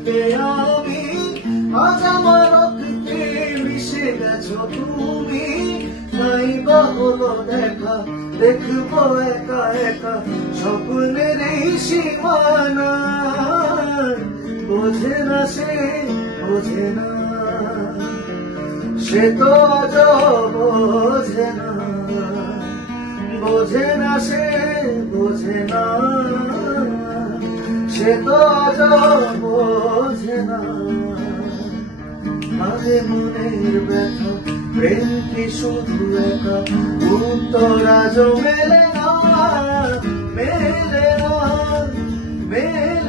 রক্তে আমি, আজ আমার রক্তে মিশে গেছো তুমি। নাই বা হলো দেখা, দেখবো একা একা স্বপ্নের এই সীমানা। বোঝে না সে, বোঝে না সে তো আজ বোঝে না, বোঝে না সে, বোঝে না সে তো আজ বোঝে না। আরে মনের ব্যথা প্রেম কি শুধু একা, উত্তর আজ মেলে না, মেলে না, মেলে